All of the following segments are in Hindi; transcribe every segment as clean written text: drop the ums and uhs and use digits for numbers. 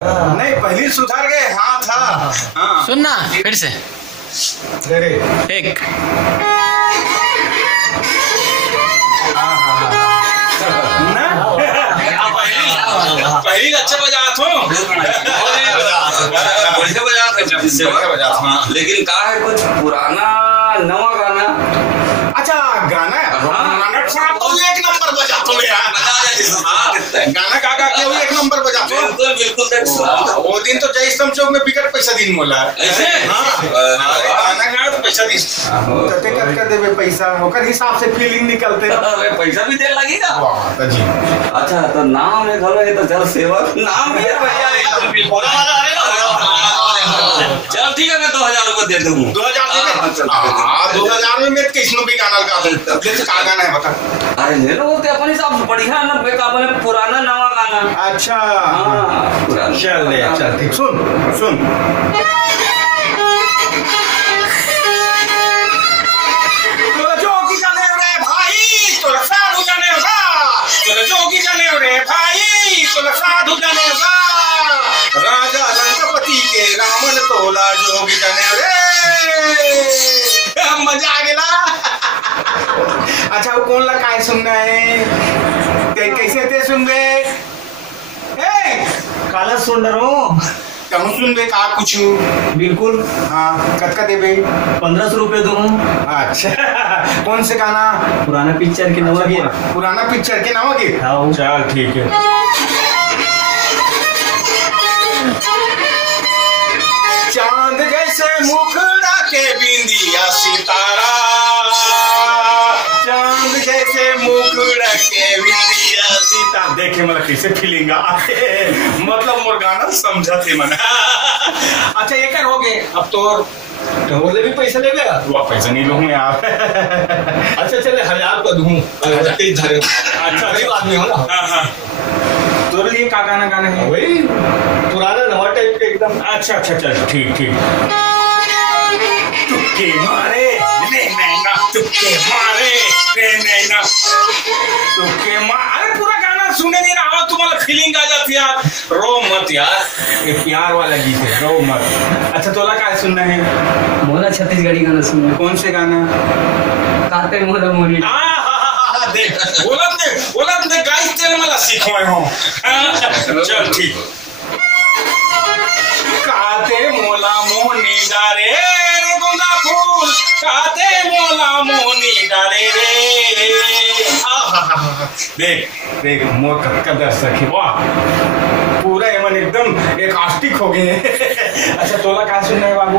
नहीं पहले सुधार गए। हाँ था। हाँ सुनना फिर से एक पहली अच्छा बजा थो लेकिन का है कुछ पुराना नवा गाना। अच्छा गाना तो एक नंबर बजा तुम यार। गाना का केहू एक नंबर बजा तो बिल्कुल बिल्कुल। वो दिन तो जय स्तंभ चौक में बिकट पैसा दिन मोला ऐसे गाना गा तो पैसा दिस तते कर देबे पैसा ओकर हिसाब से फीलिंग निकलते। अरे पैसा भी दे लगेगा। वाह जी। अच्छा तो नाम है घर में तो जल सेवक नाम भी है भैया। चल ठीक है मैं 2000 रुपए दे दूंगा। 2000 में मैं किसनो भी गाना गा दूं। का गाना है बता। अरे ले लो ते अपने हिसाब से बढ़िया ना भाई का अपने पुराना नवा गाना। अच्छा हां पुराना चल ले चल ठीक सुन सुन। तोरा जोगी जाने रे भाई तोरा साधु जाने सा। तोरा जोगी जाने रे भाई तोरा साधु जाने सा। राजा लंकापति के रावण तोला जोगी जाने रे। मजा आ गेला। अच्छा वो कौन ला काय सुनना है कैसे ते सुनबे ए काला सुन रहा हूँ। कहूँ सुनबे का कुछ बिल्कुल। हाँ कतका देबे 1500 रुपए दूँ। अच्छा कौन से गाना पुराना पिक्चर के नवा गीत। पुराना पिक्चर के नवा गीत। हाँ चल ठीक है। चांद जैसे मुखड़ा के बिंदिया सितारा। चांद जैसे मुखड़ा के बिंदिया सितारा। देखे मतलब कैसे फीलिंग आते मतलब मोर गाना समझा थे मन। अच्छा ये कर हो गए अब तो ले भी पैसा ले गया। वो पैसा नहीं लूंगा यार। अच्छा चले 1000 का दूँ। अच्छा आदमी हो ना। हाँ तोरे लिए का गाना गाना है वही पुराना नवा टाइप के एकदम। अच्छा अच्छा चल ठीक ठीक। तुक्के मारे रे नैना तुक्के मारे रे नैना तुक्के मार। अरे पूरा गाना सुने नहीं ना तुम्हारा फीलिंग आ जाती यार। रो मत यार ये प्यार वाला गीत है रो मत। अच्छा तोला क्या सुनना है। मोला छत्तीसगढ़ी गाना सुनना। कौन से गाना काते मोला मोरी। देख बोलत ने गाइस तेरे मला सीखवाए हो। चल ठीक। काते मोला मोहनी डारे रे गोंदा फूल काते मोला मोहनी डारे रे। देख देख मोर कक्का दर्शक है वाह पूरा एमन एकदम एक आस्टिक हो गए। अच्छा तोला क्या सुनना है बाबू।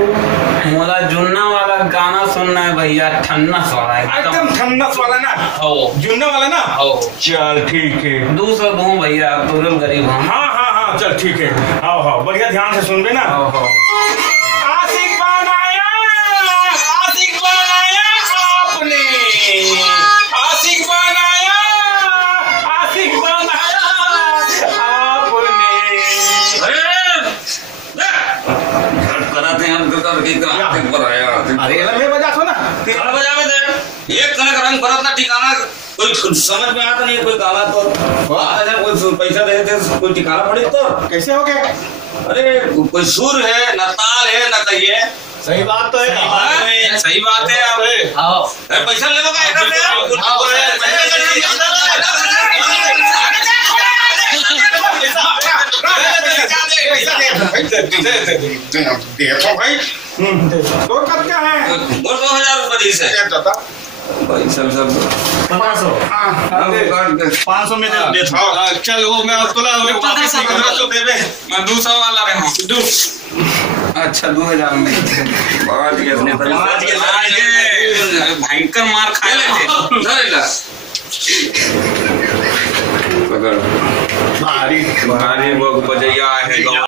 मोला जुन्ना वाला गाना सुनना है भैया। ठन्नस वाला एकदम ठन्नस वाला ना। हो जुन्ना वाला ना। हो चल ठीक है 200 दूं भैया तुरंत गरीब हूँ। हाँ हाँ हाँ चल ठीक है। हाँ हाँ बढ़िया ध्यान से सुन बे ना। आशिक बनाया आपने। आशिक बनाया कराते हैं हम पर आया। अरे मैं बजा थो ना गाना बजा में दे एक कनक रंग भरत ना ठिकाना कोई समझ में आता नहीं। कोई गाना तो कोई पैसा दे देते कोई ठिकाना पड़े तो कैसे हो गए। अरे कोई सुर है न ताल है न कहिए। सही बात तो है। सही बात है। आप पैसा ले लो भाई तो कब क्या है 2000 रुपये से भाई सब 500 में दे चल वो मैं तुला वापस तो देवे मैं 200 वाला रहा हूँ। अच्छा 2000 में भयंकर मार खाए भारी भारी वो बजैया है।